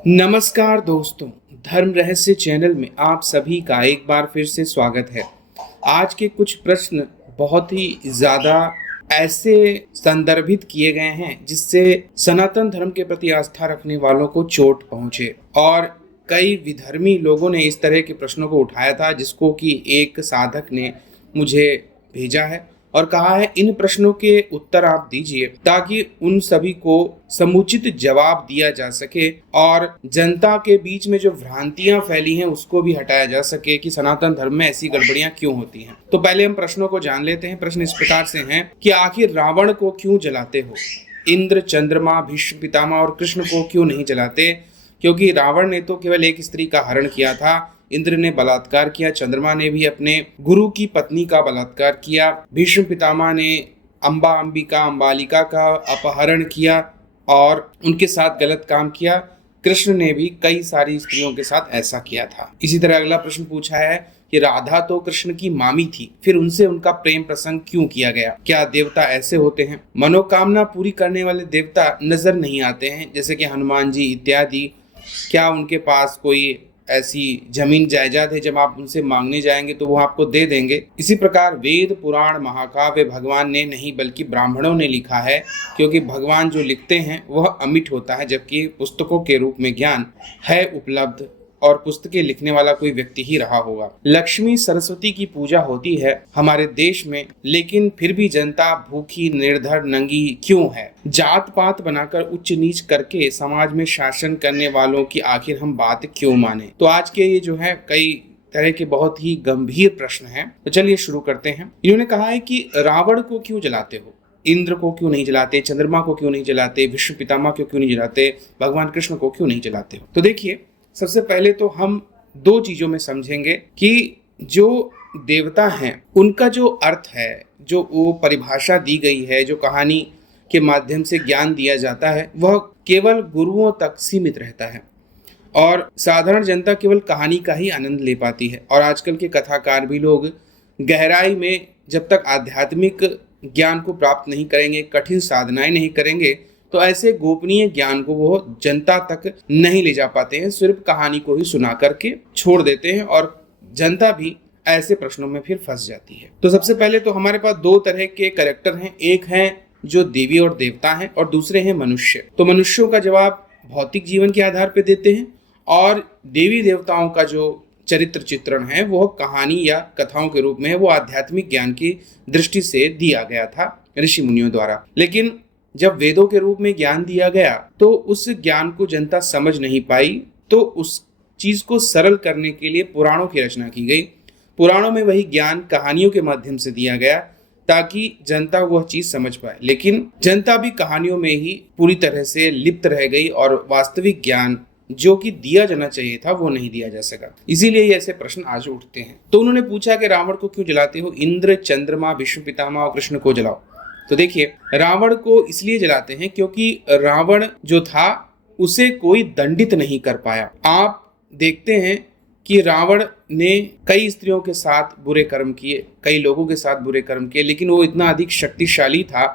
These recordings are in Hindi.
नमस्कार दोस्तों, धर्म रहस्य चैनल में आप सभी का एक बार फिर से स्वागत है। आज के कुछ प्रश्न बहुत ही ज़्यादा ऐसे संदर्भित किए गए हैं जिससे सनातन धर्म के प्रति आस्था रखने वालों को चोट पहुंचे और कई विधर्मी लोगों ने इस तरह के प्रश्नों को उठाया था, जिसको कि एक साधक ने मुझे भेजा है और कहा है इन प्रश्नों के उत्तर आप दीजिए ताकि उन सभी को समुचित जवाब दिया जा सके और जनता के बीच में जो भ्रांतियां फैली हैं उसको भी हटाया जा सके कि सनातन धर्म में ऐसी गड़बड़ियां क्यों होती हैं। तो पहले हम प्रश्नों को जान लेते हैं। प्रश्न इस प्रकार से हैं कि आखिर रावण को क्यों जलाते हो? इंद्र, चंद्रमा, भीष्म पितामह और कृष्ण को क्यों नहीं जलाते? क्योंकि रावण ने तो केवल एक स्त्री का हरण किया था, इंद्र ने बलात्कार किया, चंद्रमा ने भी अपने गुरु की पत्नी का बलात्कार किया, भीष्म पितामह ने अंबिका अंबालिका का अपहरण किया और उनके साथ गलत काम किया, कृष्ण ने भी कई सारी स्त्रियों के साथ ऐसा किया था। इसी तरह अगला प्रश्न पूछा है कि राधा तो कृष्ण की मामी थी, फिर उनसे उनका प्रेम प्रसंग क्यों किया गया? क्या देवता ऐसे होते हैं? मनोकामना पूरी करने वाले देवता नजर नहीं आते हैं, जैसे कि हनुमान जी इत्यादि? क्या उनके पास कोई ऐसी जमीन जायदाद है जब आप उनसे मांगने जाएंगे तो वो आपको दे देंगे? इसी प्रकार वेद पुराण महाकाव्य भगवान ने नहीं बल्कि ब्राह्मणों ने लिखा है, क्योंकि भगवान जो लिखते हैं वह अमिट होता है, जबकि पुस्तकों के रूप में ज्ञान है उपलब्ध और पुस्तकें लिखने वाला कोई व्यक्ति ही रहा होगा। लक्ष्मी सरस्वती की पूजा होती है हमारे देश में, लेकिन फिर भी जनता भूखी, निर्धर, नंगी क्यों है? जात पात बनाकर उच्च नीच करके समाज में शासन करने वालों की आखिर हम बात क्यों माने? तो आज के ये जो है कई तरह के बहुत ही गंभीर प्रश्न हैं। तो चलिए शुरू करते हैं। इन्होंने कहा है कि रावण को क्यों जलाते हो? इंद्र को क्यों नहीं जलाते? चंद्रमा को क्यों नहीं जलाते? विष्णु पितामह को क्यों नहीं जलाते? भगवान कृष्ण को क्यों नहीं जलाते हो? तो देखिए, सबसे पहले तो हम दो चीजों में समझेंगे कि जो देवता हैं उनका जो अर्थ है, जो वो परिभाषा दी गई है, जो कहानी के माध्यम से ज्ञान दिया जाता है, वह केवल गुरुओं तक सीमित रहता है और साधारण जनता केवल कहानी का ही आनंद ले पाती है। और आजकल के कथाकार भी लोग गहराई में जब तक आध्यात्मिक ज्ञान को प्राप्त नहीं करेंगे, कठिन साधनाएं नहीं करेंगे, तो ऐसे गोपनीय ज्ञान को वो जनता तक नहीं ले जा पाते हैं, सिर्फ कहानी को ही सुना करके छोड़ देते हैं और जनता भी ऐसे प्रश्नों में फिर फंस जाती है। तो सबसे पहले तो हमारे पास दो तरह के कैरेक्टर हैं, एक है जो देवी और देवता हैं और दूसरे हैं मनुष्य। तो मनुष्यों का जवाब भौतिक जीवन के आधार पर देते हैं और देवी देवताओं का जो चरित्र चित्रण है वो कहानी या कथाओं के रूप में है, वो आध्यात्मिक ज्ञान की दृष्टि से दिया गया था ऋषि मुनियों द्वारा। लेकिन जब वेदों के रूप में ज्ञान दिया गया तो उस ज्ञान को जनता समझ नहीं पाई, तो उस चीज को सरल करने के लिए पुराणों की रचना की गई। पुराणों में वही ज्ञान कहानियों के माध्यम से दिया गया ताकि जनता वह चीज समझ पाए, लेकिन जनता भी कहानियों में ही पूरी तरह से लिप्त रह गई और वास्तविक ज्ञान जो कि दिया जाना चाहिए था वो नहीं दिया जा सका। इसीलिए ऐसे प्रश्न आज उठते हैं। तो उन्होंने पूछा कि रावण को क्यों जलाते हो? इंद्र, चंद्रमा, विष्णु पितामह और कृष्ण को जलाओ। तो देखिए, रावण को इसलिए जलाते हैं क्योंकि रावण जो था उसे कोई दंडित नहीं कर पाया। आप देखते हैं कि रावण ने कई स्त्रियों के साथ बुरे कर्म किए, कई लोगों के साथ बुरे कर्म किए, लेकिन वो इतना अधिक शक्तिशाली था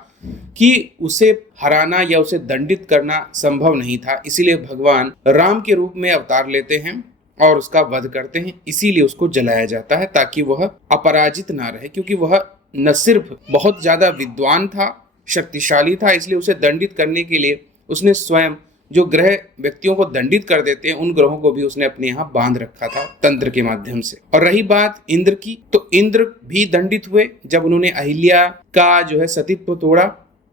कि उसे हराना या उसे दंडित करना संभव नहीं था। इसीलिए भगवान राम के रूप में अवतार लेते हैं और उसका वध करते हैं। इसीलिए उसको जलाया जाता है ताकि वह अपराजित ना रहे, क्योंकि वह न सिर्फ बहुत ज्यादा विद्वान था, शक्तिशाली था, इसलिए उसे दंडित करने के लिए उसने स्वयं जो ग्रह व्यक्तियों को दंडित कर देते हैं उन ग्रहों को भी उसने अपने यहाँ बांध रखा था तंत्र के माध्यम से। और रही बात इंद्र की, तो इंद्र भी दंडित हुए जब उन्होंने अहिल्या का जो है सतीत्व तोड़ा,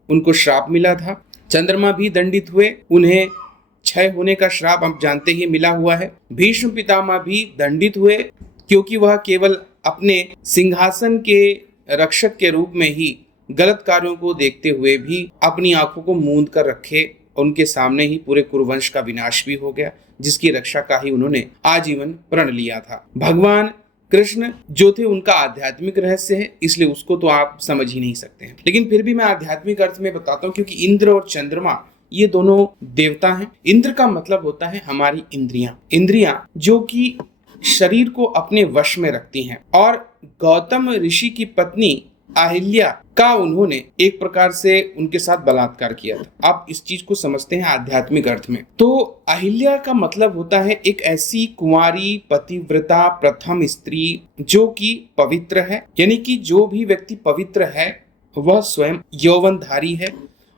उनको श्राप मिला था। चंद्रमा भी दंडित हुए, उन्हें क्षय होने का श्राप आप जानते ही मिला हुआ है। भीष्म पितामह भी दंडित हुए क्योंकि वह केवल अपने सिंहासन के रक्षक के रूप में ही गलत कार्यों को देखते हुए भी अपनी आंखों को मूंद कर रखे, उनके सामने ही पूरे कुरुवंश का विनाश भी हो गया, जिसकी रक्षा का ही उन्होंने आजीवन प्रण लिया था। भगवान कृष्ण जो थे उनका आध्यात्मिक रहस्य है, इसलिए उसको तो आप समझ ही नहीं सकते हैं, लेकिन फिर भी मैं आध्यात्मिक अर्थ में बताता हूँ, क्योंकि इंद्र और चंद्रमा ये दोनों देवता हैं। इंद्र का मतलब होता है हमारी इंद्रियां, इंद्रियां जो कि शरीर को अपने वश में रखती हैं। और गौतम ऋषि की पत्नी अहिल्या का उन्होंने एक प्रकार से उनके साथ बलात्कार किया था। आप इस चीज को समझते हैं आध्यात्मिक अर्थ में। तो अहिल्या का मतलब होता है एक ऐसी कुंवारी पतिव्रता प्रथम स्त्री जो कि पवित्र है, यानी कि जो भी व्यक्ति पवित्र है वह स्वयं यौवनधारी है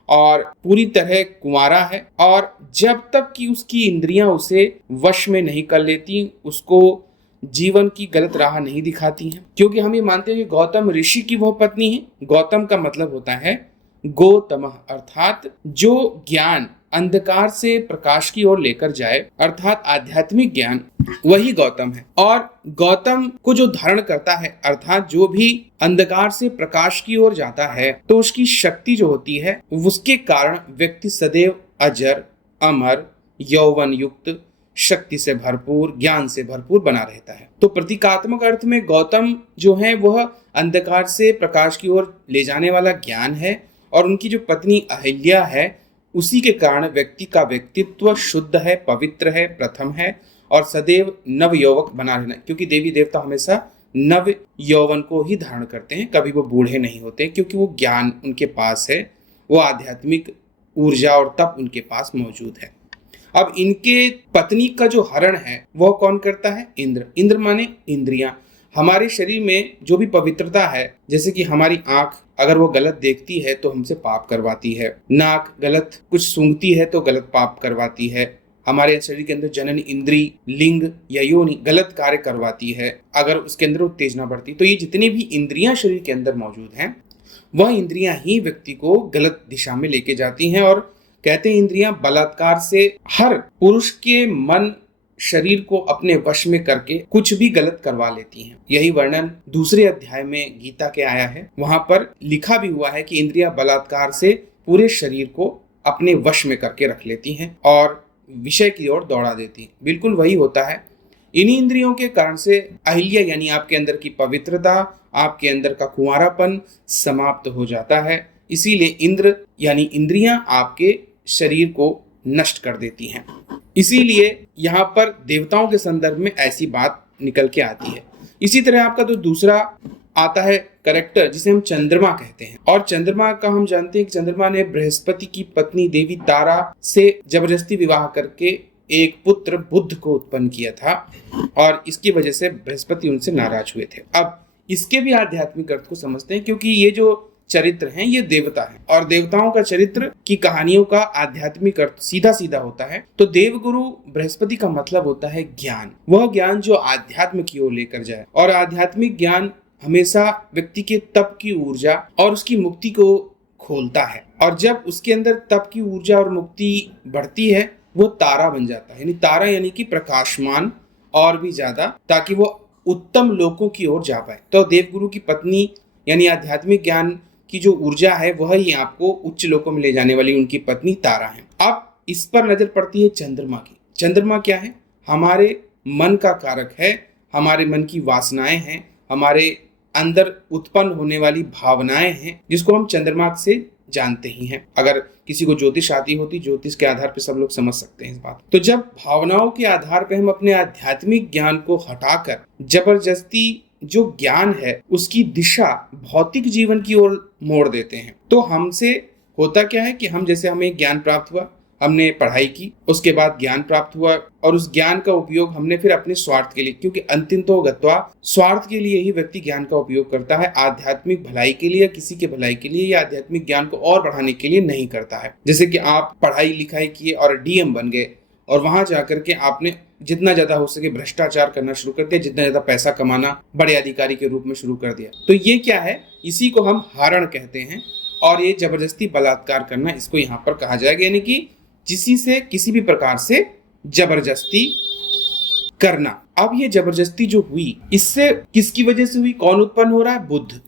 और पूरी तरह कुंवारा है, और जब तक कि उसकी इंद्रियां उसे वश में नहीं कर लेती, उसको जीवन की गलत राह नहीं दिखाती हैं। क्योंकि हम ये मानते हैं कि गौतम ऋषि की वह पत्नी है। गौतम का मतलब होता है गोतमः, अर्थात जो ज्ञान अंधकार से प्रकाश की ओर लेकर जाए, अर्थात आध्यात्मिक ज्ञान, वही गौतम है। और गौतम को जो धारण करता है, अर्थात जो भी अंधकार से प्रकाश की ओर जाता है, तो उसकी शक्ति जो होती है उसके कारण व्यक्ति सदैव अजर, अमर, यौवन युक्त, शक्ति से भरपूर, ज्ञान से भरपूर बना रहता है। तो प्रतीकात्मक अर्थ में गौतम जो है वह अंधकार से प्रकाश की ओर ले जाने वाला ज्ञान है, और उनकी जो पत्नी अहिल्या है उसी के कारण व्यक्ति का व्यक्तित्व शुद्ध है, पवित्र है, प्रथम है, और सदैव नव यौवक बना रहना। क्योंकि देवी देवता हमेशा नव यौवन को ही धारण करते हैं, कभी वो बूढ़े नहीं होते, क्योंकि वो ज्ञान उनके पास है, वो आध्यात्मिक ऊर्जा और तप उनके पास मौजूद है। अब इनके पत्नी का जो हरण है वह कौन करता है? इंद्र। इंद्र माने इंद्रियां। हमारे शरीर में जो भी पवित्रता है, जैसे कि हमारी आंख अगर वो गलत देखती है तो हमसे पाप करवाती है, नाक गलत कुछ सूंघती है तो गलत पाप करवाती है, हमारे शरीर के अंदर जनन इंद्री, लिंग या योनि गलत कार्य करवाती है अगर उसके अंदर उत्तेजना बढ़ती। तो ये जितनी भी इंद्रियां शरीर के अंदर मौजूद हैं, वह इंद्रियां ही व्यक्ति को गलत दिशा में लेके जाती हैं। और कहते हैं इंद्रियां बलात्कार से हर पुरुष के मन शरीर को अपने वश में करके कुछ भी गलत करवा लेती हैं। यही वर्णन दूसरे अध्याय में गीता के आया है। वहां पर लिखा भी हुआ है कि इंद्रियां बलात्कार से पूरे शरीर को अपने वश में करके रख लेती हैं और विषय की ओर दौड़ा देती हैं। बिल्कुल वही होता है। इन्हीं इंद्रियों के कारण से अहिल्या यानी आपके अंदर की पवित्रता, आपके अंदर का कुंवारापन समाप्त हो जाता है। इसीलिए इंद्र यानी इंद्रियां आपके शरीर को नष्ट कर देती हैं। इसीलिए यहाँ पर देवताओं के संदर्भ में ऐसी बात निकल के आती है। इसी तरह आपका तो दूसरा आता है करेक्टर, जिसे हम चंद्रमा कहते हैं। और चंद्रमा का हम जानते हैं कि चंद्रमा ने बृहस्पति की पत्नी देवी तारा से जबरदस्ती विवाह करके एक पुत्र बुध को उत्पन्न किया था, और इसकी वजह से बृहस्पति उनसे नाराज हुए थे। अब इसके भी आध्यात्मिक अर्थ को समझते हैं, क्योंकि ये जो चरित्र हैं ये देवता हैं, और देवताओं का चरित्र की कहानियों का आध्यात्मिक अर्थ सीधा सीधा होता है। तो देवगुरु बृहस्पति का मतलब होता है ज्ञान, वह ज्ञान जो आध्यात्म की ओर लेकर जाए। और आध्यात्मिक ज्ञान हमेशा व्यक्ति के तप की ऊर्जा और उसकी मुक्ति को खोलता है, और जब उसके अंदर तप की ऊर्जा और मुक्ति बढ़ती है वो तारा बन जाता है। यानी तारा यानी कि प्रकाशमान और भी ज्यादा, ताकि वो उत्तम लोकों की ओर जा पाए। तो देवगुरु की पत्नी यानी आध्यात्मिक ज्ञान की जो ऊर्जा है वह ही आपको उच्च लोकों में ले जाने वाली उनकी पत्नी तारा है। अब इस पर नजर पड़ती है चंद्रमा की। चंद्रमा क्या है? हमारे मन का कारक है, हमारे मन की वासनाएं हैं, हमारे अंदर उत्पन्न होने वाली भावनाएं हैं, जिसको हम चंद्रमा से जानते ही हैं। अगर किसी को ज्योतिष आती होती, ज्योतिष के आधार पर सब लोग समझ सकते हैं इस बात। तो जब भावनाओं के आधार पर हम अपने आध्यात्मिक ज्ञान को हटाकर जबरदस्ती जो ज्ञान है उसकी दिशा भौतिक जीवन की ओर मोड़ देते हैं, तो हमसे होता क्या है कि हम जैसे हमें ज्ञान प्राप्त हुआ, हमने पढ़ाई की, उसके बाद ज्ञान प्राप्त हुआ, और उस ज्ञान का उपयोग हमने फिर अपने स्वार्थ के लिए, क्योंकि अंतिम तो गत्वा स्वार्थ के लिए ही व्यक्ति ज्ञान का उपयोग करता है, आध्यात्मिक भलाई के लिए, किसी के भलाई के लिए या आध्यात्मिक ज्ञान को और बढ़ाने के लिए नहीं करता है। जैसे कि आप पढ़ाई लिखाई किए और डीएम बन गए, और वहां जाकर के आपने जितना ज्यादा हो सके भ्रष्टाचार करना शुरू कर दिया, जितना ज्यादा पैसा कमाना बड़े अधिकारी के रूप में शुरू कर दिया। तो ये क्या है? इसी को हम हरण कहते हैं, और ये जबरदस्ती बलात्कार करना इसको यहाँ पर कहा जाएगा। यानी कि किसी से किसी भी प्रकार से जबरदस्ती करना। अब ये जबरदस्ती जो हुई, इससे किसकी वजह से हुई? कौन उत्पन्न हो रहा है? बुद्ध।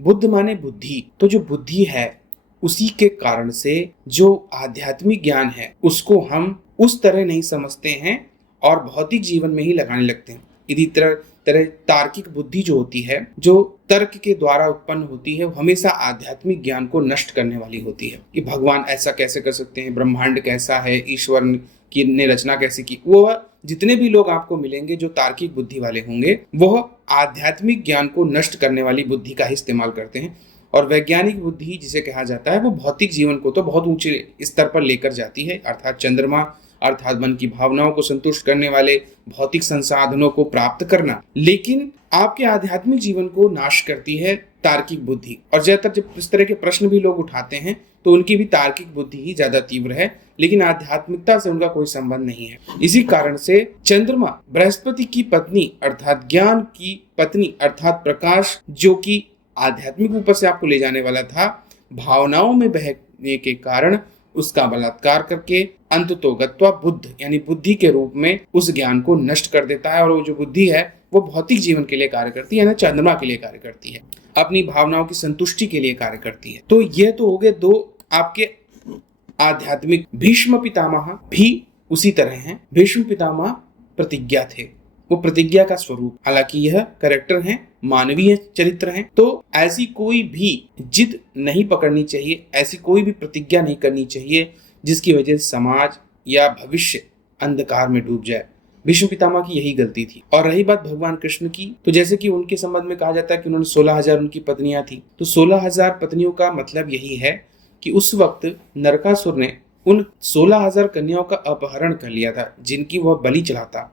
बुद्ध माने बुद्धि। तो जो बुद्धि है उसी के कारण से जो आध्यात्मिक ज्ञान है उसको हम उस तरह नहीं समझते हैं और भौतिक जीवन में ही लगाने लगते हैं। इसी तरह तरह तार्किक बुद्धि जो होती है, जो तर्क के द्वारा उत्पन्न होती है, वो हमेशा आध्यात्मिक ज्ञान को नष्ट करने वाली होती है कि भगवान ऐसा कैसे कर सकते हैं, ब्रह्मांड कैसा है, ईश्वर की ने रचना कैसे की। वो जितने भी लोग आपको मिलेंगे जो तार्किक बुद्धि वाले होंगे, वह आध्यात्मिक ज्ञान को नष्ट करने वाली बुद्धि का ही इस्तेमाल करते हैं। और वैज्ञानिक बुद्धि जिसे कहा जाता है, वो भौतिक जीवन को तो बहुत ऊंचे स्तर पर लेकर जाती है, अर्थात चंद्रमा अर्थात मन की भावनाओं को संतुष्ट करने वाले भौतिक संसाधनों को प्राप्त करना, लेकिन आपके आध्यात्मिक जीवन को नाश करती है तार्किक बुद्धि। और ज्यादातर जब इस तरह के प्रश्न भी लोग उठाते हैं तो उनकी भी तार्किक बुद्धि ही ज्यादा तीव्र है, लेकिन आध्यात्मिकता से उनका कोई संबंध नहीं है। इसी कारण से चंद्रमा बृहस्पति की पत्नी अर्थात ज्ञान की पत्नी अर्थात प्रकाश, जो कि आध्यात्मिक ऊपर से आपको ले जाने वाला था, भावनाओं में बहने के कारण उसका बलात्कार करके अंततोगत्वा बुद्ध यानी बुद्धि के रूप में उस ज्ञान को नष्ट कर देता है। और वो जो बुद्धि है वो भौतिक जीवन के लिए कार्य करती है, ना चंद्रमा के लिए कार्य करती है, अपनी भावनाओं की संतुष्टि के लिए कार्य करती है। तो यह तो हो गए दो आपके आध्यात्मिक। भीष्म पितामह भी उसी तरह हैं। भीष्म पितामह प्रतिज्ञा थे, वो प्रतिज्ञा का स्वरूप, हालांकि यह कैरेक्टर हैं, मानवीय चरित्र हैं। तो ऐसी कोई भी जिद नहीं पकड़नी चाहिए, ऐसी कोई भी प्रतिज्ञा नहीं करनी चाहिए जिसकी वजह से समाज या भविष्य अंधकार में डूब जाए। भीष्म पितामह की यही गलती थी। और रही बात भगवान कृष्ण की, तो जैसे कि उनके संबंध में कहा जाता है कि उन्होंने 16,000 उनकी पत्नियां थी, तो 16,000 पत्नियों का मतलब यही है कि उस वक्त नरकासुर ने उन 16,000 कन्याओं का अपहरण कर लिया था जिनकी वह बलि चढ़ाता।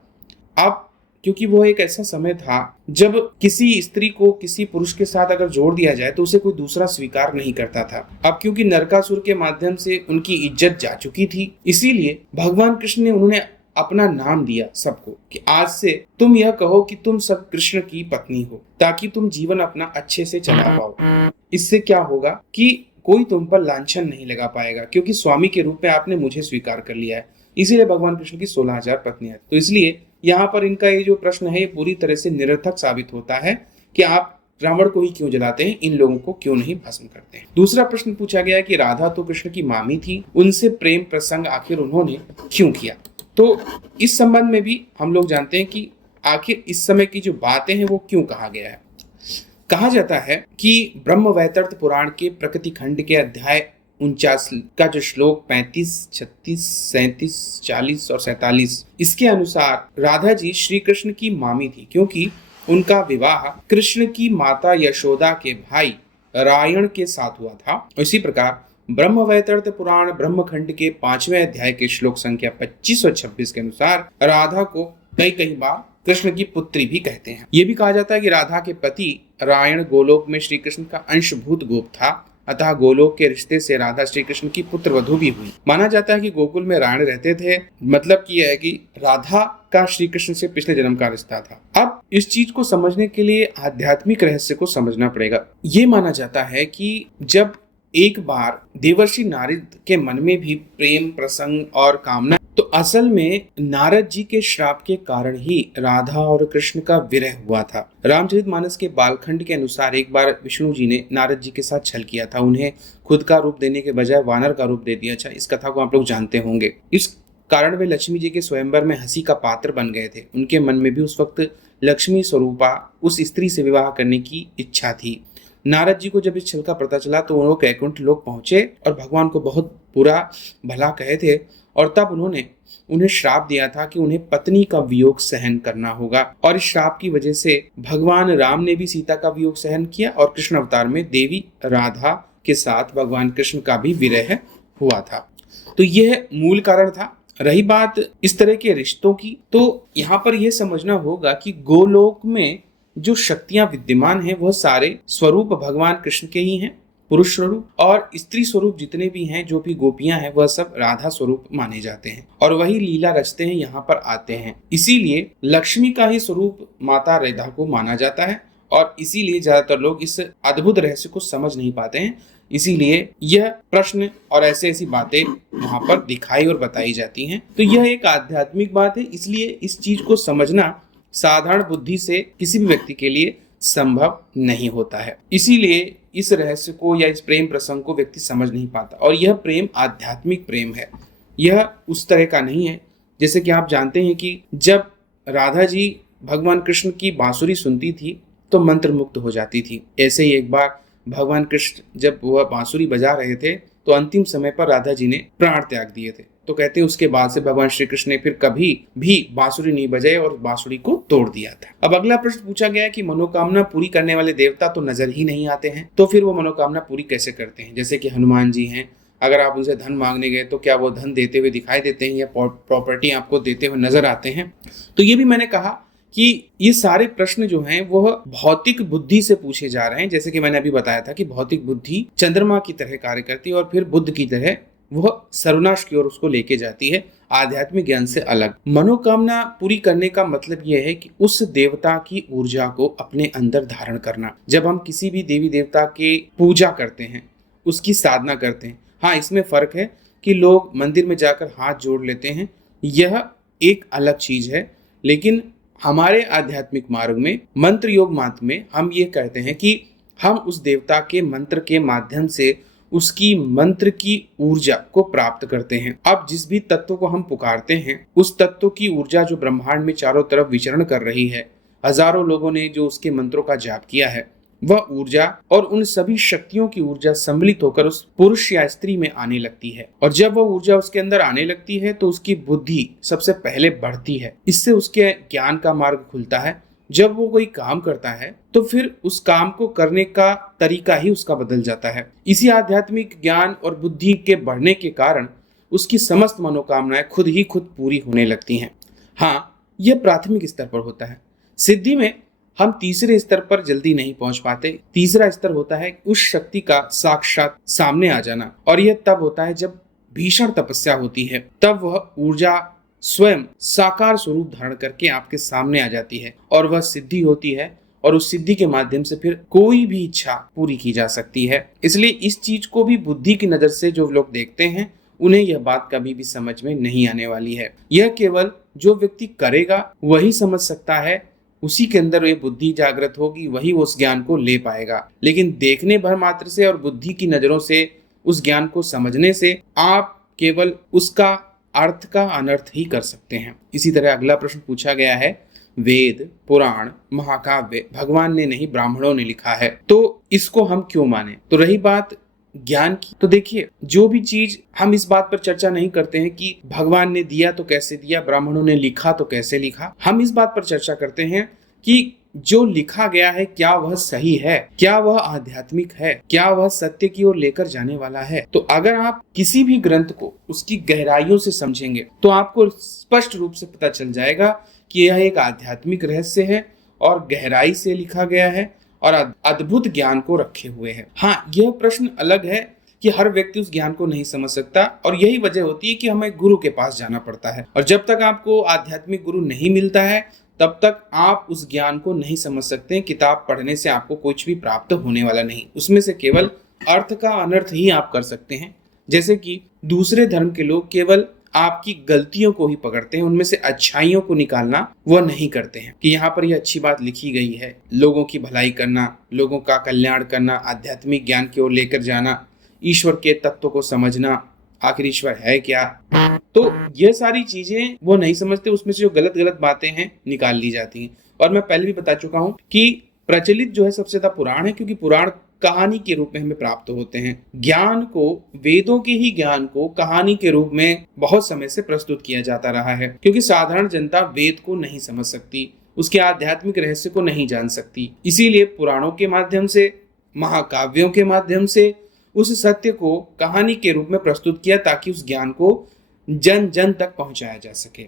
अब क्योंकि वो एक ऐसा समय था जब किसी स्त्री को किसी पुरुष के साथ अगर जोड़ दिया जाए तो उसे कोई दूसरा स्वीकार नहीं करता था। अब क्योंकि नरकासुर के माध्यम से उनकी इज्जत जा चुकी थी, इसीलिए भगवान कृष्ण ने उन्होंने अपना नाम दिया सबको कि आज से तुम यह कहो कि तुम सब कृष्ण की पत्नी हो, ताकि तुम जीवन अपना अच्छे से चला पाओ। इससे क्या होगा कि कोई तुम पर लांछन नहीं लगा पाएगा, क्योंकि स्वामी के रूप में आपने मुझे स्वीकार कर लिया है। इसीलिए भगवान कृष्ण की 16,000 पत्नियां। तो इसलिए यहाँ पर इनका ये जो प्रश्न है ये पूरी तरह से निरर्थक साबित होता है कि आप रावण को ही क्यों जलाते हैं, इन लोगों को क्यों नहीं भस्म करते हैं। दूसरा प्रश्न पूछा गया कि राधा तो कृष्ण की मामी थी, उनसे प्रेम प्रसंग आखिर उन्होंने क्यों किया। तो इस संबंध में भी हम लोग जानते हैं कि आखिर इस समय की जो बातें हैं वो क्यों कहा गया है। कहा जाता है कि ब्रह्मवैवर्त पुराण के प्रकृति खंड के अध्याय 49 का जो श्लोक 35, 36, 37, 40 और 47, इसके अनुसार राधा जी श्री कृष्ण की मामी थी, क्योंकि उनका विवाह कृष्ण की माता यशोदा के भाई रायण के साथ हुआ था। इसी प्रकार ब्रह्मवैवर्त पुराण ब्रह्मखंड के 5वें अध्याय के श्लोक संख्या 25 और 26 के अनुसार राधा को कई बार कृष्ण की पुत्री भी कहते हैं। ये भी कहा जाता है कि राधा के पति रायण गोलोक में श्री कृष्ण का अंशभूत गोप था, अतः गोलोक के रिश्ते से राधा श्री कृष्ण की पुत्र वधू भी हुई। माना जाता है कि गोकुल में रायण रहते थे, मतलब कि यह है कि राधा का श्री कृष्ण से पिछले जन्म का रिश्ता था। अब इस चीज को समझने के लिए आध्यात्मिक रहस्य को समझना पड़ेगा। ये माना जाता है कि जब एक बार देवर्षि नारद के मन में भी प्रेम प्रसंग और कामना, तो असल में नारद जी के श्राप के कारण ही राधा और कृष्ण का विरह हुआ था। रामचरितमानस के बालखंड के अनुसार एक बार विष्णु जी ने नारद जी के साथ छल किया था, उन्हें खुद का रूप देने के बजाय वानर का रूप दे दिया था। इस कथा को आप लोग जानते होंगे। इस कारण वे लक्ष्मी जी के स्वयंवर में हंसी का पात्र बन गए थे। उनके मन में भी उस वक्त लक्ष्मी स्वरूपा उस स्त्री से विवाह करने की इच्छा थी। नारद जी को जब इस छल का पता चला तो वो कैकुंठ लोक पहुंचे और भगवान को बहुत बुरा भला कहे थे, और तब उन्होंने उन्हें श्राप दिया था कि उन्हें पत्नी का वियोग सहन करना होगा। और इस श्राप की वजह से भगवान राम ने भी सीता का वियोग सहन किया और कृष्ण अवतार में देवी राधा के साथ भगवान कृष्ण का भी विरह हुआ था। तो यह मूल कारण था। रही बात इस तरह के रिश्तों की, तो यहाँ पर यह समझना होगा कि गोलोक में जो शक्तियां विद्यमान हैं वह सारे स्वरूप भगवान कृष्ण के ही हैं, पुरुष स्वरूप, और स्त्री स्वरूप जितने भी हैं, जो भी गोपियां हैं, वह सब राधा स्वरूप माने जाते हैं और वही लीला रचते हैं, यहाँ पर आते हैं। इसीलिए लक्ष्मी का ही स्वरूप माता राधा को माना जाता है और इसीलिए ज्यादातर लोग इस अद्भुत रहस्य को समझ नहीं पाते हैं। इसीलिए यह प्रश्न और ऐसी बातें वहां पर दिखाई और बताई जाती हैं। तो यह एक आध्यात्मिक बात है, इसलिए इस चीज को समझना साधारण बुद्धि से किसी भी व्यक्ति के लिए संभव नहीं होता है। इसीलिए इस रहस्य को या इस प्रेम प्रसंग को व्यक्ति समझ नहीं पाता। और यह प्रेम आध्यात्मिक प्रेम है, यह उस तरह का नहीं है। जैसे कि आप जानते हैं कि जब राधा जी भगवान कृष्ण की बांसुरी सुनती थी तो मंत्र मुक्त हो जाती थी। ऐसे ही एक बार भगवान कृष्ण जब वह बांसुरी बजा रहे थे तो अंतिम समय पर राधा जी ने प्राण त्याग दिए थे। तो कहते हैं उसके बाद से भगवान श्री कृष्ण ने फिर कभी भी बांसुरी नहीं बजाई और बांसुरी को तोड़ दिया था। अब अगला प्रश्न पूछा गया है कि मनोकामना पूरी करने वाले देवता तो नजर ही नहीं आते हैं, तो फिर वो मनोकामना पूरी कैसे करते हैं? जैसे कि हनुमान जी हैं, अगर आप उनसे धन मांगने गए तो क्या वो धन देते हुए दिखाई देते हैं या प्रॉपर्टी आपको देते हुए नजर आते हैं? तो ये भी मैंने कहा कि ये सारे प्रश्न जो हैं वह भौतिक बुद्धि से पूछे जा रहे हैं। जैसे कि मैंने अभी बताया था कि भौतिक बुद्धि चंद्रमा की तरह कार्य करती है और फिर बुद्ध की तरह वह सर्वनाश की ओर उसको लेके जाती है, आध्यात्मिक ज्ञान से अलग। मनोकामना पूरी करने का मतलब यह है कि उस देवता की ऊर्जा को अपने अंदर धारण करना। जब हम किसी भी देवी देवता के पूजा करते हैं, उसकी साधना करते हैं, हाँ इसमें फर्क है कि लोग मंदिर में जाकर हाथ जोड़ लेते हैं, यह एक अलग चीज है। लेकिन हमारे आध्यात्मिक मार्ग में मंत्र योग मात्र में हम ये कहते हैं कि हम उस देवता के मंत्र के माध्यम से उसकी मंत्र की ऊर्जा को प्राप्त करते हैं। अब जिस भी तत्व को हम पुकारते हैं, उस तत्व की ऊर्जा जो ब्रह्मांड में चारों तरफ विचरण कर रही है, हजारों लोगों ने जो उसके मंत्रों का जाप किया है, वह ऊर्जा और उन सभी शक्तियों की ऊर्जा सम्मिलित होकर उस पुरुष या स्त्री में आने लगती है। और जब वह ऊर्जा उसके अंदर आने लगती है तो उसकी बुद्धि सबसे पहले बढ़ती है। इससे उसके ज्ञान का मार्ग खुलता है। जब वो कोई काम करता है तो फिर उस काम को करने का तरीका ही उसका बदल जाता है। इसी आध्यात्मिक ज्ञान और बुद्धि के बढ़ने के कारण उसकी समस्त मनोकामनाएं खुद ही खुद पूरी होने लगती हैं। हाँ, यह प्राथमिक स्तर पर होता है। सिद्धि में हम तीसरे स्तर पर जल्दी नहीं पहुंच पाते। तीसरा स्तर होता है उस शक्ति का साक्षात सामने आ जाना, और यह तब होता है जब भीषण तपस्या होती है। तब वह ऊर्जा स्वयं साकार स्वरूप धारण करके आपके सामने आ जाती है और वह सिद्धि होती है, और उस सिद्धि के माध्यम से फिर कोई भी इच्छा पूरी की जा सकती है। इसलिए इस चीज को भी बुद्धि की नजर से जो लोग देखते हैं, उन्हें यह बात कभी भी समझ में नहीं आने वाली है। यह केवल जो व्यक्ति करेगा वही समझ सकता है, उसी के अंदर ये बुद्धि जागृत होगी, वही उस ज्ञान को ले पाएगा। लेकिन देखने भर मात्र से और बुद्धि की नजरों से उस ज्ञान को समझने से आप केवल उसका अर्थ का अनर्थ ही कर सकते हैं। इसी तरह अगला प्रश्न पूछा गया है, वेद, पुराण, महाकाव्य भगवान ने नहीं ब्राह्मणों ने लिखा है, तो इसको हम क्यों माने? तो रही बात ज्ञान की, तो देखिए जो भी चीज हम इस बात पर चर्चा नहीं करते हैं कि भगवान ने दिया तो कैसे दिया, ब्राह्मणों ने लिखा तो कैसे लिखा। हम इस बात पर चर्चा करते हैं कि जो लिखा गया है क्या वह सही है, क्या वह आध्यात्मिक है, क्या वह सत्य की ओर लेकर जाने वाला है। तो अगर आप किसी भी ग्रंथ को उसकी गहराइयों से समझेंगे तो आपको स्पष्ट रूप से पता चल जाएगा कि यह एक आध्यात्मिक रहस्य है और गहराई से लिखा गया है और अद्भुत ज्ञान को रखे हुए है। हाँ, यह प्रश्न अलग है कि हर व्यक्ति उस ज्ञान को नहीं समझ सकता, और यही वजह होती है कि हमें गुरु के पास जाना पड़ता है। और जब तक आपको आध्यात्मिक गुरु नहीं मिलता है तब तक आप उस ज्ञान को नहीं समझ सकते। किताब पढ़ने से आपको कुछ भी प्राप्त होने वाला नहीं, उसमें से केवल अर्थ का अनर्थ ही आप कर सकते हैं। जैसे कि दूसरे धर्म के लोग केवल आपकी गलतियों को ही पकड़ते हैं, उनमें से अच्छाइयों को निकालना वह नहीं करते हैं कि यहाँ पर यह अच्छी बात लिखी गई है। लोगों की भलाई करना, लोगों का कल्याण करना, आध्यात्मिक ज्ञान की ओर लेकर जाना, ईश्वर के तत्व को समझना, आखिर ईश्वर है क्या, तो ये सारी चीजें वो नहीं समझते। उसमें से जो गलत गलत बातें हैं निकाल ली जाती हैं। और मैं पहले भी बता चुका हूं कि प्रचलित जो है सबसे ज्यादा पुराण है, क्योंकि पुराण कहानी के रूप में हमें प्राप्त होते हैं। ज्ञान को, वेदों के ही ज्ञान को कहानी के रूप में बहुत समय से प्रस्तुत किया जाता रहा है, क्योंकि साधारण जनता वेद को नहीं समझ सकती, उसके आध्यात्मिक रहस्य को नहीं जान सकती। इसीलिए पुराणों के माध्यम से, महाकाव्यों के माध्यम से उस सत्य को कहानी के रूप में प्रस्तुत किया, ताकि उस ज्ञान को जन जन तक पहुंचाया जा सके।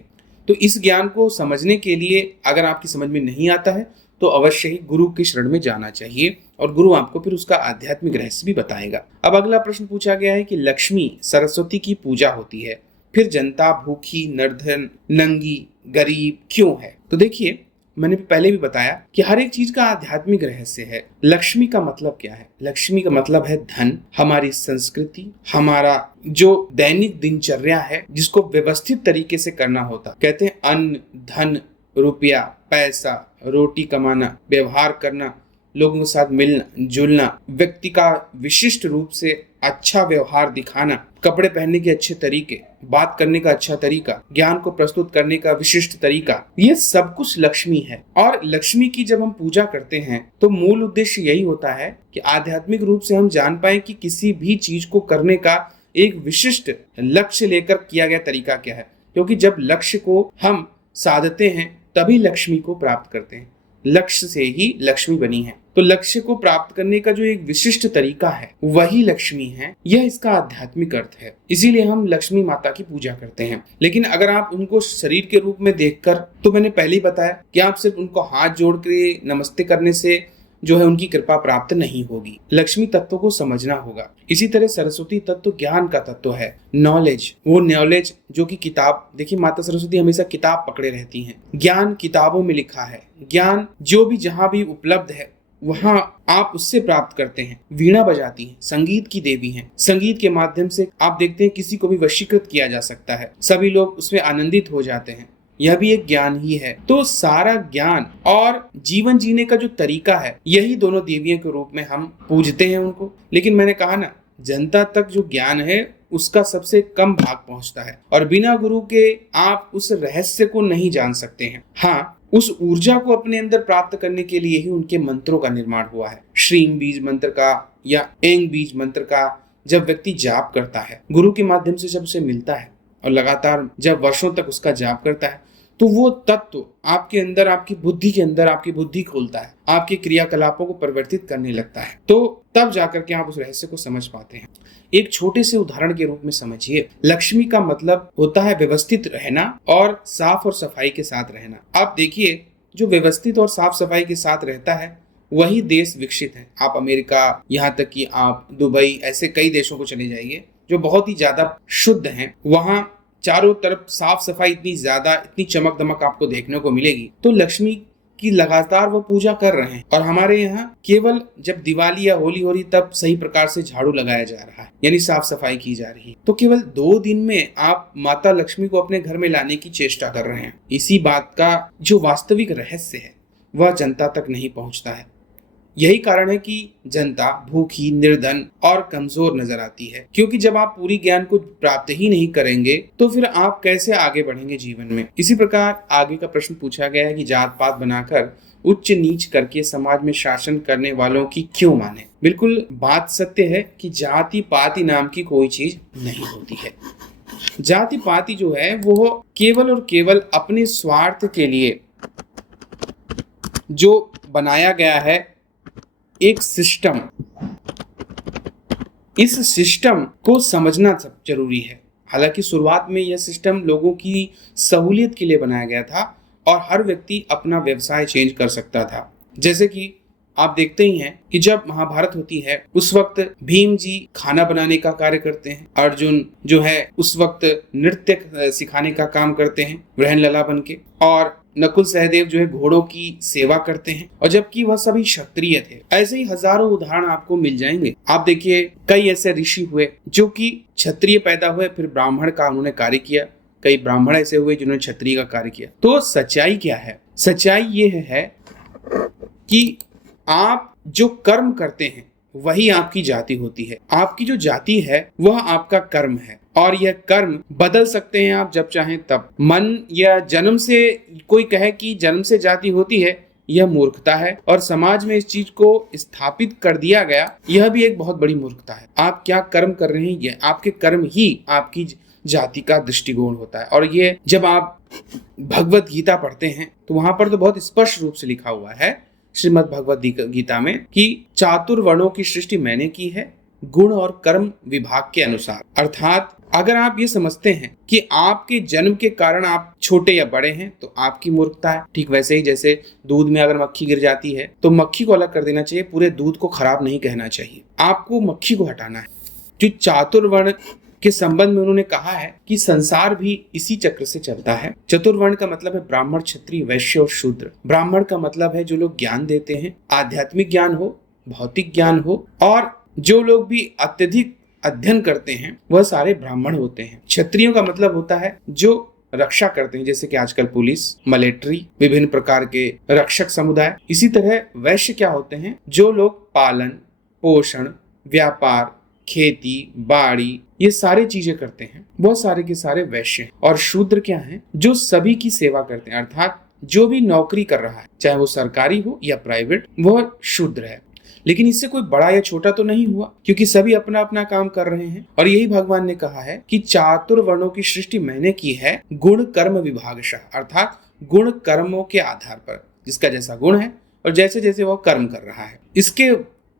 तो इस ज्ञान को समझने के लिए अगर आपकी समझ में नहीं आता है तो अवश्य ही गुरु की शरण में जाना चाहिए, और गुरु आपको फिर उसका आध्यात्मिक रहस्य भी बताएगा। अब अगला प्रश्न पूछा गया है कि लक्ष्मी सरस्वती की पूजा होती है, फिर जनता भूखी, निर्धन, नंगी, गरीब क्यों है? तो देखिए, मैंने पहले भी बताया कि हर एक चीज का आध्यात्मिक रहस्य है। लक्ष्मी का मतलब क्या है? लक्ष्मी का मतलब है धन, हमारी संस्कृति, हमारा जो दैनिक दिनचर्या है जिसको व्यवस्थित तरीके से करना होता। कहते हैं अन्न, धन, रुपया, पैसा, रोटी कमाना, व्यवहार करना, लोगों के साथ मिलना जुलना, व्यक्ति का विशिष्ट रूप से अच्छा व्यवहार दिखाना, कपड़े पहनने के अच्छे तरीके, बात करने का अच्छा तरीका, ज्ञान को प्रस्तुत करने का विशिष्ट तरीका, ये सब कुछ लक्ष्मी है। और लक्ष्मी की जब हम पूजा करते हैं तो मूल उद्देश्य यही होता है कि आध्यात्मिक रूप से हम जान पाए कि किसी भी चीज को करने का एक विशिष्ट लक्ष्य लेकर किया गया तरीका क्या है, क्योंकि जब लक्ष्य को हम साधते हैं तभी लक्ष्मी को प्राप्त करते हैं। लक्ष्य से ही लक्ष्मी बनी है, तो लक्ष्य को प्राप्त करने का जो एक विशिष्ट तरीका है वही लक्ष्मी है। यह इसका आध्यात्मिक अर्थ है, इसीलिए हम लक्ष्मी माता की पूजा करते हैं। लेकिन अगर आप उनको शरीर के रूप में देखकर, तो मैंने पहले ही बताया कि आप सिर्फ उनको हाथ जोड़ के नमस्ते करने से जो है उनकी कृपा प्राप्त नहीं होगी। लक्ष्मी तत्व को समझना होगा। इसी तरह सरस्वती तत्व ज्ञान का तत्व है, नॉलेज। वो नॉलेज जो कि किताब, देखिए माता सरस्वती हमेशा किताब पकड़े रहती हैं। ज्ञान किताबों में लिखा है, ज्ञान जो भी जहां भी उपलब्ध है वहां आप उससे प्राप्त करते हैं। वीणा बजाती हैं, संगीत की देवी हैं। संगीत के माध्यम से आप देखते हैं किसी को भी वशीकृत किया जा सकता है, सभी लोग उसमें आनंदित हो जाते हैं। यह भी एक ज्ञान ही है। तो सारा ज्ञान और जीवन जीने का जो तरीका है, यही दोनों देवियों के रूप में हम पूजते हैं उनको। लेकिन मैंने कहा ना, जनता तक जो ज्ञान है उसका सबसे कम भाग पहुंचता है, और बिना गुरु के आप उस रहस्य को नहीं जान सकते हैं। हाँ, उस ऊर्जा को अपने अंदर प्राप्त करने के लिए ही उनके मंत्रों का निर्माण हुआ है। श्रीम बीज मंत्र का या एंग बीज मंत्र का जब व्यक्ति जाप करता है, गुरु के माध्यम से जब उसे मिलता है और लगातार जब वर्षों तक उसका जाप करता है, तो वो तत्व आपके अंदर, आपकी बुद्धि के अंदर आपकी बुद्धि खोलता है, आपके क्रियाकलापों को परिवर्तित करने लगता है। तो तब जाकर के आप उस रहस्य को समझ पाते हैं। एक छोटे से उदाहरण के रूप में समझिए, लक्ष्मी का मतलब होता है व्यवस्थित रहना और साफ और सफाई के साथ रहना। आप देखिए, जो व्यवस्थित और साफ सफाई के साथ रहता है वही देश विकसित है। आप अमेरिका, यहाँ तक कि आप दुबई, ऐसे कई देशों को चले जाइए जो बहुत ही ज्यादा शुद्ध हैं। वहां चारों तरफ साफ सफाई इतनी ज्यादा, इतनी चमक दमक आपको देखने को मिलेगी। तो लक्ष्मी की लगातार वो पूजा कर रहे हैं। और हमारे यहाँ केवल जब दिवाली या होली हो रही तब सही प्रकार से झाड़ू लगाया जा रहा है, यानी साफ सफाई की जा रही है। तो केवल 2 दिन में आप माता लक्ष्मी को अपने घर में लाने की चेष्टा कर रहे हैं। इसी बात का जो वास्तविक रहस्य है वह जनता तक नहीं पहुंचता है। यही कारण है कि जनता भूखी, निर्धन और कमजोर नजर आती है, क्योंकि जब आप पूरी ज्ञान को प्राप्त ही नहीं करेंगे तो फिर आप कैसे आगे बढ़ेंगे जीवन में। इसी प्रकार आगे का प्रश्न पूछा गया है कि जात पात बनाकर उच्च नीच करके समाज में शासन करने वालों की क्यों माने। बिल्कुल बात सत्य है कि जाति पाति नाम की कोई चीज नहीं होती है। जाति पाति जो है वो केवल और केवल अपने स्वार्थ के लिए जो बनाया गया है एक सिस्टम, इस सिस्टम को समझना सब जरूरी है। हालांकि शुरुआत में यह सिस्टम लोगों की सहूलियत के लिए बनाया गया था और हर व्यक्ति अपना व्यवसाय चेंज कर सकता था। जैसे कि आप देखते ही हैं कि जब महाभारत होती है उस वक्त भीम जी खाना बनाने का कार्य करते हैं, अर्जुन जो है उस वक्त नृत्य सिखाने का काम करते हैं वृहन लला बन के, और नकुल सहदेव जो है घोड़ों की सेवा करते हैं, और जबकि वह सभी क्षत्रिय थे। ऐसे ही हजारों उदाहरण आपको मिल जाएंगे। आप देखिए कई ऐसे ऋषि हुए जो कि क्षत्रिय पैदा हुए, फिर ब्राह्मण का उन्होंने कार्य किया। कई ब्राह्मण ऐसे हुए जिन्होंने क्षत्रिय का कार्य किया। तो सच्चाई क्या है? सच्चाई ये है कि आप जो कर्म करते हैं वही आपकी जाति होती है। आपकी जो जाति है वह आपका कर्म है, और यह कर्म बदल सकते हैं आप जब चाहें तब। मन या जन्म से कोई कहे कि जन्म से जाति होती है, यह मूर्खता है, और समाज में इस चीज को स्थापित कर दिया गया, यह भी एक बहुत बड़ी मूर्खता है। आप क्या कर्म कर रहे हैं, यह आपके कर्म ही आपकी जाति का दृष्टिकोण होता है। और ये जब आप भगवत गीता पढ़ते हैं तो वहां पर तो बहुत स्पष्ट रूप से लिखा हुआ है श्रीमद् भगवत गीता में कि चातुर्वर्णों की सृष्टि मैंने की है, गुण और कर्म विभाग के अनुसार। अर्थात अगर आप ये समझते हैं कि आपके जन्म के कारण आप छोटे या बड़े हैं तो आपकी मूर्खता है। ठीक वैसे ही जैसे दूध में अगर मक्खी गिर जाती है तो मक्खी को अलग कर देना चाहिए, पूरे दूध को खराब नहीं कहना चाहिए। आपको मक्खी को हटाना है। जो चातुर्वर्ण के संबंध में उन्होंने कहा है कि संसार भी इसी चक्र से चलता है। चतुर्वर्ण का मतलब है ब्राह्मण, क्षत्रिय, वैश्य और शूद्र। ब्राह्मण का मतलब है जो लोग ज्ञान देते हैं, आध्यात्मिक ज्ञान हो, भौतिक ज्ञान हो, और जो लोग भी अत्यधिक अध्ययन करते हैं वह सारे ब्राह्मण होते हैं। क्षत्रियों का मतलब होता है जो रक्षा करते हैं, जैसे कि आजकल पुलिस, मिलिट्री, विभिन्न प्रकार के रक्षक समुदाय। इसी तरह वैश्य क्या होते हैं? जो लोग पालन पोषण, व्यापार, खेती बाड़ी, ये सारी चीजें करते हैं, बहुत सारे के सारे वैश्य हैं। और शूद्र क्या हैं? जो सभी की सेवा करते हैं, अर्थात जो भी नौकरी कर रहा है, चाहे वो सरकारी हो या प्राइवेट, वह शूद्र है। लेकिन इससे कोई बड़ा या छोटा तो नहीं हुआ, क्योंकि सभी अपना अपना काम कर रहे हैं। और यही भगवान ने कहा है कि चातुर्वर्णों की सृष्टि मैंने की है गुण कर्म विभागशः, अर्थात गुण कर्मों के आधार पर, जिसका जैसा गुण है और जैसे जैसे वह कर्म कर रहा है, इसके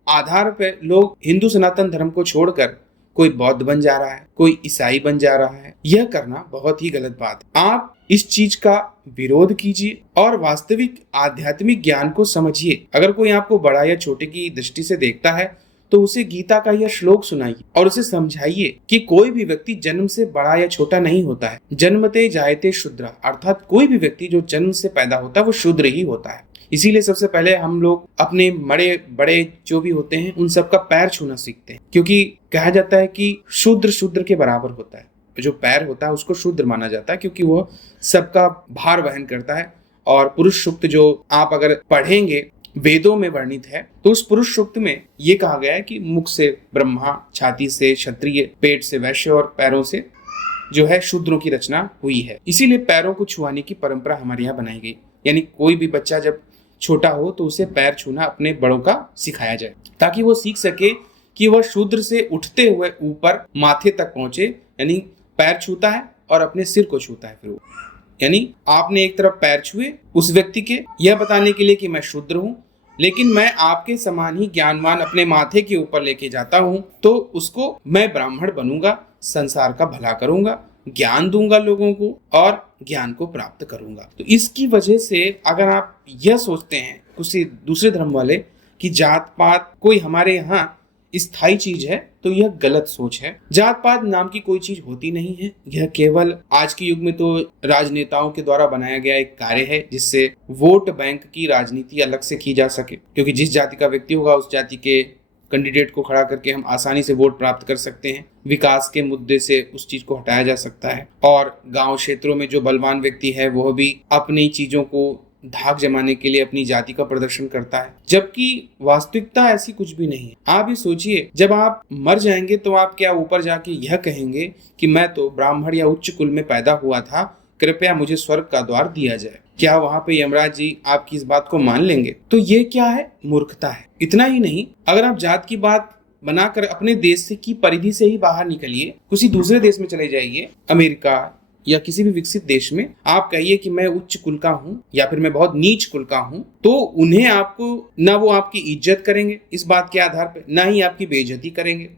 आधार पर लोग हिंदू सनातन धर्म को छोड़कर कोई बौद्ध बन जा रहा है, कोई ईसाई बन जा रहा है। यह करना बहुत ही गलत बात है। आप इस चीज का विरोध कीजिए और वास्तविक आध्यात्मिक ज्ञान को समझिए। अगर कोई आपको बड़ा या छोटे की दृष्टि से देखता है तो उसे गीता का यह श्लोक सुनाइए और उसे समझाइए कि कोई भी व्यक्ति जन्म से बड़ा या छोटा नहीं होता है। जन्मते जायते शूद्र, अर्थात कोई भी व्यक्ति जो जन्म से पैदा होता है वो शूद्र ही होता है। इसीलिए सबसे पहले हम लोग अपने बड़े बड़े जो भी होते हैं उन सबका पैर छूना सीखते हैं, क्योंकि कहा जाता है कि शूद्र शूद्र के बराबर होता है। जो पैर होता है उसको शूद्र माना जाता है, क्योंकि वो सबका भार वहन करता है। और पुरुष सूक्त जो आप अगर पढ़ेंगे वेदों में वर्णित है, तो उस पुरुष सूक्त में ये कहा गया है कि मुख से ब्रह्मा, छाती से क्षत्रिय, पेट से वैश्य और पैरों से जो है शूद्रों की रचना हुई है। इसीलिए पैरों को छुआने की परंपरा हमारे यहाँ बनाई गई। यानी कोई भी बच्चा जब छोटा हो तो उसे पैर छूना अपने बड़ों का सिखाया जाए, ताकि वो सीख सके कि वह शूद्र से उठते हुए ऊपर माथे तक पहुंचे। यानी पैर छूता है और अपने सिर को छूता है। फिर वो यानी आपने एक तरफ पैर छुए उस व्यक्ति के, यह बताने के लिए कि मैं शूद्र हूं, लेकिन मैं आपके समान ही ज्ञानवान अपने माथे के ऊपर लेके जाता हूं, तो उसको मैं ब्राह्मण बनूंगा, संसार का भला करूंगा, ज्ञान दूंगा लोगों को और ज्ञान को प्राप्त करूंगा। तो इसकी वजह से अगर आप यह सोचते हैं किसी दूसरे धर्म वाले कि जात पात कोई हमारे यहाँ स्थायी चीज है, तो यह गलत सोच है। जात पात नाम की कोई चीज होती नहीं है। यह केवल आज के युग में तो राजनेताओं के द्वारा बनाया गया एक कार्य है, जिससे वोट बैंक की राजनीति अलग से की जा सके, क्योंकि जिस जाति का व्यक्ति होगा उस जाति के कैंडिडेट को खड़ा करके हम आसानी से वोट प्राप्त कर सकते हैं। विकास के मुद्दे से उस चीज को हटाया जा सकता है। और गांव क्षेत्रों में जो बलवान व्यक्ति है वह भी अपनी चीजों को धाक जमाने के लिए अपनी जाति का प्रदर्शन करता है, जबकि वास्तविकता ऐसी कुछ भी नहीं है। आप ये सोचिए, जब आप मर जाएंगे तो आप क्या ऊपर जाके यह कहेंगे कि मैं तो ब्राह्मण या उच्च कुल में पैदा हुआ था, कृपया मुझे स्वर्ग का द्वार दिया जाए? क्या वहां पे यमराज जी आपकी इस बात को मान लेंगे? तो ये क्या है? मूर्खता है। इतना ही नहीं, अगर आप जात की बात बनाकर अपने देश की परिधि से ही बाहर निकलिए, किसी दूसरे देश में चले जाइए, अमेरिका या किसी भी विकसित देश में, आप कहिए कि मैं उच्च कुल का हूँ या फिर मैं बहुत नीच कुल का हूँ, तो उन्हें आपको ना वो आपकी इज्जत करेंगे इस बात के आधार पर, ना ही आपकी बेइज्जती करेंगे।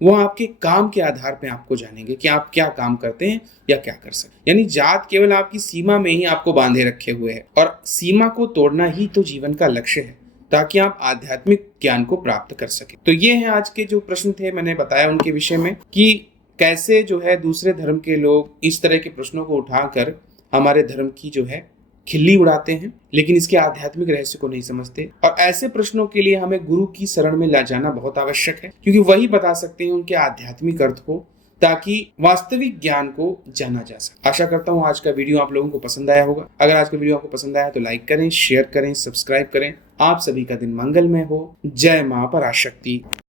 वो आपके काम के आधार पे आपको जानेंगे कि आप क्या काम करते हैं या क्या कर सकते। यानी जात केवल आपकी सीमा में ही आपको बांधे रखे हुए है, और सीमा को तोड़ना ही तो जीवन का लक्ष्य है, ताकि आप आध्यात्मिक ज्ञान को प्राप्त कर सके। तो ये हैं आज के जो प्रश्न थे, मैंने बताया उनके विषय में कि कैसे जो है दूसरे धर्म के लोग इस तरह के प्रश्नों को उठाकर हमारे धर्म की जो है खिल्ली उड़ाते हैं, लेकिन इसके आध्यात्मिक रहस्य को नहीं समझते। और ऐसे प्रश्नों के लिए हमें गुरु की शरण में ला जाना बहुत आवश्यक है, क्योंकि वही बता सकते हैं उनके आध्यात्मिक अर्थ को, ताकि वास्तविक ज्ञान को जाना जा सके। आशा करता हूँ आज का वीडियो आप लोगों को पसंद आया होगा। अगर आज का वीडियो आपको पसंद आया तो लाइक करें, शेयर करें, सब्सक्राइब करें। आप सभी का दिन मंगलमय हो। जय मां पराशक्ति।